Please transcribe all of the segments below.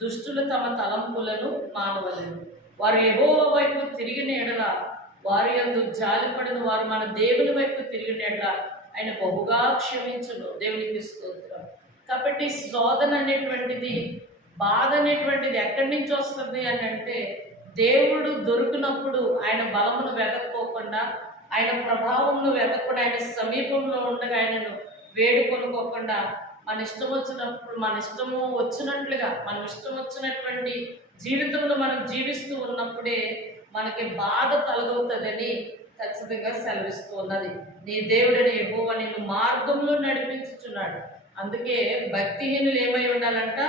దుష్టులు తమ తలంపులను మానవలేను. వారు యెహోవా వైపు తిరిగిన ఎడల, వారి యందు జాలిపడిన వారు మన దేవుని వైపు తిరిగిన ఎడల ఆయన బహుగా క్షమించును. దేవునికి స్తోత్రం. కాబట్టి శోధన అనేటువంటిది, బాధ అనేటువంటిది ఎక్కడి నుంచి వస్తుంది అని అంటే, దేవుడు దొరికినప్పుడు ఆయన బలమును వెతక్కోకుండా, ఆయన ప్రభావంను వెతకకుండా, ఆయన సమీపంలో ఉండగా ఆయనను వేడుకొనుకోకుండా, మన ఇష్టం వచ్చినప్పుడు మన ఇష్టము వచ్చినట్లుగా మనం ఇష్టం వచ్చినటువంటి జీవితంలో మనం జీవిస్తూ ఉన్నప్పుడే మనకి బాధ కలుగుతుందని ఖచ్చితంగా సెలవిస్తూ ఉన్నది. నీ దేవుడని యెహోవా నిన్ను మార్గంలో నడిపించుచున్నాడు. అందుకే భక్తిహీనులు ఏమై ఉండాలంట,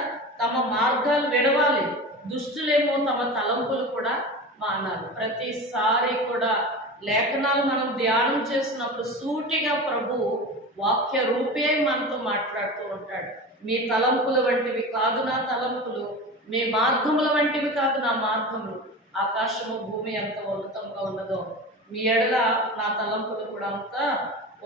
తమ మార్గాలు విడవాలి. దుష్టులేమో తమ తలంపులు కూడా మానాలి. ప్రతిసారి కూడా లేఖనాలు మనం ధ్యానం చేసినప్పుడు సూటిగా ప్రభు వాక్య రూపే మనతో మాట్లాడుతూ ఉంటాడు. మీ తలంపుల వంటివి కాదు నా తలంపులు, మీ మార్గముల వంటివి కాదు నా మార్గములు. ఆకాశము భూమి ఎంత ఉన్నతంగా ఉన్నదో మీ ఎడల నా తలంపులు కూడా అంత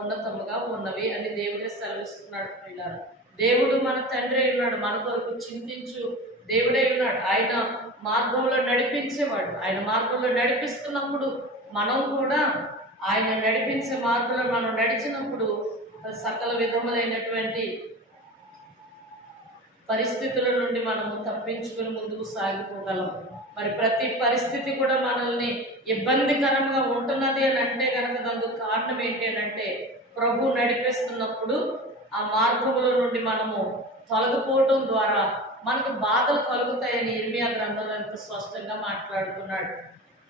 ఉన్నతముగా ఉన్నవి అని దేవుడే సెలవిస్తున్నాడు. పిల్లలు, దేవుడు మన తండ్రి ఉన్నాడు, మన కొరకు చింతించు దేవుడే ఉన్నాడు. ఆయన మార్గంలో నడిపించేవాడు. ఆయన మార్గంలో నడిపిస్తున్నప్పుడు మనం కూడా ఆయన నడిపించే మార్గంలో మనం నడిచినప్పుడు సకల విధములైనటువంటి పరిస్థితుల నుండి మనము తప్పించుకుని ముందుకు సాగిపోగలం. మరి ప్రతి పరిస్థితి కూడా మనల్ని ఇబ్బందికరంగా ఉంటున్నది అని అంటే కనుక దానికి కారణం ఏంటి అని అంటే, ప్రభు నడిపిస్తున్నప్పుడు ఆ మార్గముల నుండి మనము తొలగిపోవటం ద్వారా మనకు బాధలు కలుగుతాయని ఇర్మియా గ్రంథంలో ఎంత స్పష్టంగా మాట్లాడుతున్నాడు.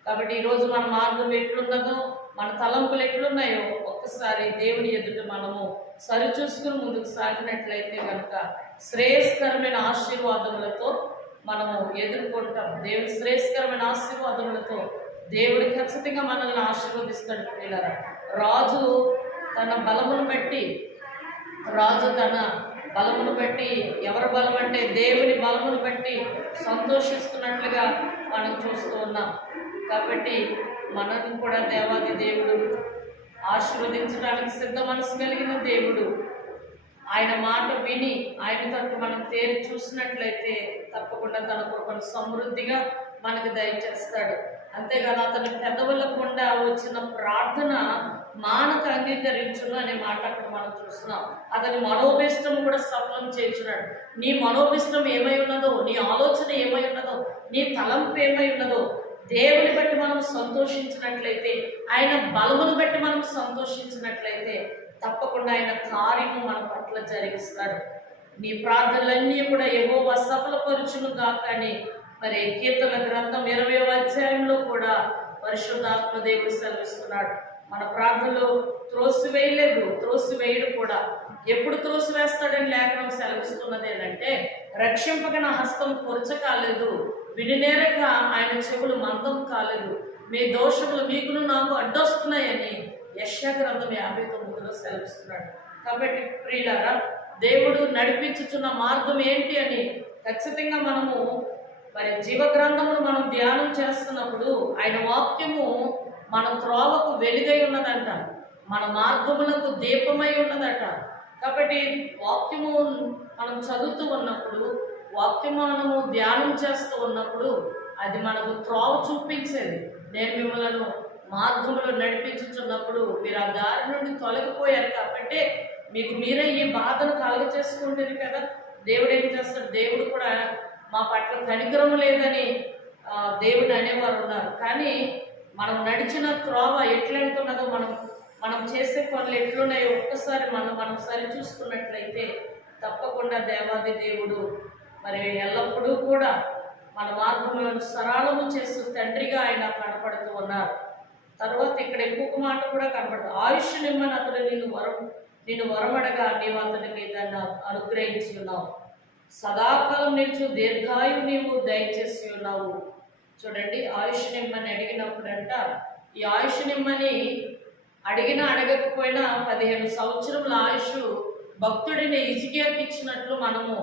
కాబట్టి ఈరోజు మన మార్గం ఎట్లున్నదో, మన తలంపులు ఎట్లున్నాయో ఒక్కసారి దేవుని ఎదుట మనము సరిచూసుకుని ముందుకు సాగినట్లయితే కనుక శ్రేయస్కరమైన ఆశీర్వాదములతో మనము ఎదుర్కొంటాం. దేవుని శ్రేయస్కరమైన ఆశీర్వాదములతో దేవుడు ఖచ్చితంగా మనల్ని ఆశీర్వదిస్తాడు. పిల్లరా, రాజు తన బలమును బట్టి ఎవరి బలం అంటే దేవుని బలమును బట్టి సంతోషిస్తున్నట్లుగా మనం చూస్తూ ఉన్నాం. కాబట్టి మనల్ని కూడా దేవాది దేవుడు ఆశీర్వదించడానికి సిద్ధ మనసు కలిగిన దేవుడు. ఆయన మాట విని ఆయన తరపు మనం తేరి చూసినట్లయితే తప్పకుండా తన కృపను సమృద్ధిగా మనకు దయచేస్తాడు. అంతేగాని అతని పెదవుల గుండా వచ్చిన ప్రార్థన మానక అంగీకరించును అనే మాట అక్కడ మనం చూస్తున్నాం. అతని మనోభిష్టం కూడా సఫలం చేయించున్నాడు. నీ మనోభిష్టం ఏమై ఉన్నదో, నీ ఆలోచన ఏమై ఉన్నదో, నీ తలంపు ఏమై ఉన్నదో దేవుని బట్టి మనం సంతోషించినట్లయితే, ఆయన బలమును బట్టి మనం సంతోషించినట్లయితే తప్పకుండా ఆయన కార్యము మన పట్ల జరిగిస్తాడు. నీ ప్రార్థనలన్నీ కూడా యెహోవా సఫలపరుచును గాక అని మరి కీర్తన గ్రంథం 20వ అధ్యాయంలో కూడా పరిశుద్ధాత్మ దేవుడు సెలవిస్తున్నాడు. మన ప్రార్థనలు త్రోసివేయడు కూడా. ఎప్పుడు త్రోసివేస్తాడని లేఖనం సెలవిస్తున్నది ఏంటంటే, రక్షింపక నా హస్తం కొరచ కాలేదు, వినినేరక ఆయన చెవులు మందం కాలేదు, మీ దోషములు మీకును నాకు అడ్డొస్తున్నాయని యెషయా గ్రంథం 59లో సెలవిస్తున్నాడు. కాబట్టి ప్రియులారా, దేవుడు నడిపించుచున్న మార్గం ఏంటి అని ఖచ్చితంగా మనము మరి జీవగ్రంథమును మనం ధ్యానం చేస్తున్నప్పుడు ఆయన వాక్యము మన త్రోవకు వెలుగై ఉన్నదంట, మన మార్గములకు దీపమై ఉన్నదట. కాబట్టి వాక్యము మనం చదువుతూ ఉన్నప్పుడు, వాక్యము మనము ధ్యానం చేస్తూ ఉన్నప్పుడు అది మనకు త్రోవ చూపించేది. నేను మిమ్మల్ని మార్గంలో నడిపించుచున్నప్పుడు మీరు ఆ దారి నుండి తొలగిపోయారు కాబట్టి మీకు మీరే ఈ బాధను కలుగ చేసుకుంటుంది కదా. దేవుడు ఏం చేస్తాడు? దేవుడు కూడా మా పట్ల కనికరం లేదని దేవుడు అనేవారు ఉన్నారు. కానీ మనం నడిచిన త్రోవ ఎట్లెళ్తున్నదో, మనం చేసే పనులు ఎట్లున్నాయో ఒక్కసారి మనం సరి చూసుకున్నట్లయితే తప్పకుండా దేవాది దేవుడు మరి ఎల్లప్పుడూ కూడా మన మార్గములను సరళము చేస్తూ తండ్రిగా ఆయన కనపడుతూ ఉన్నారు. తర్వాత ఇక్కడ ఇంకొక మాట కూడా కనపడుతుంది. ఆయుష్ నిమ్మని అతడు నిన్ను వరమడగా నీవు అతనికి దాన్ని అనుగ్రహించి ఉన్నావు. సదాకాలం నిలిచి దీర్ఘాయువు నీవు దయచేసి ఉన్నావు. చూడండి, ఆయుష్ నిమ్మని అడిగినప్పుడంట, ఈ ఆయుష్ నిమ్మని అడిగినా అడగకపోయినా 15 సంవత్సరముల ఆయుష్ భక్తుడిని హిజ్కియాకి ఇచ్చినట్లు మనము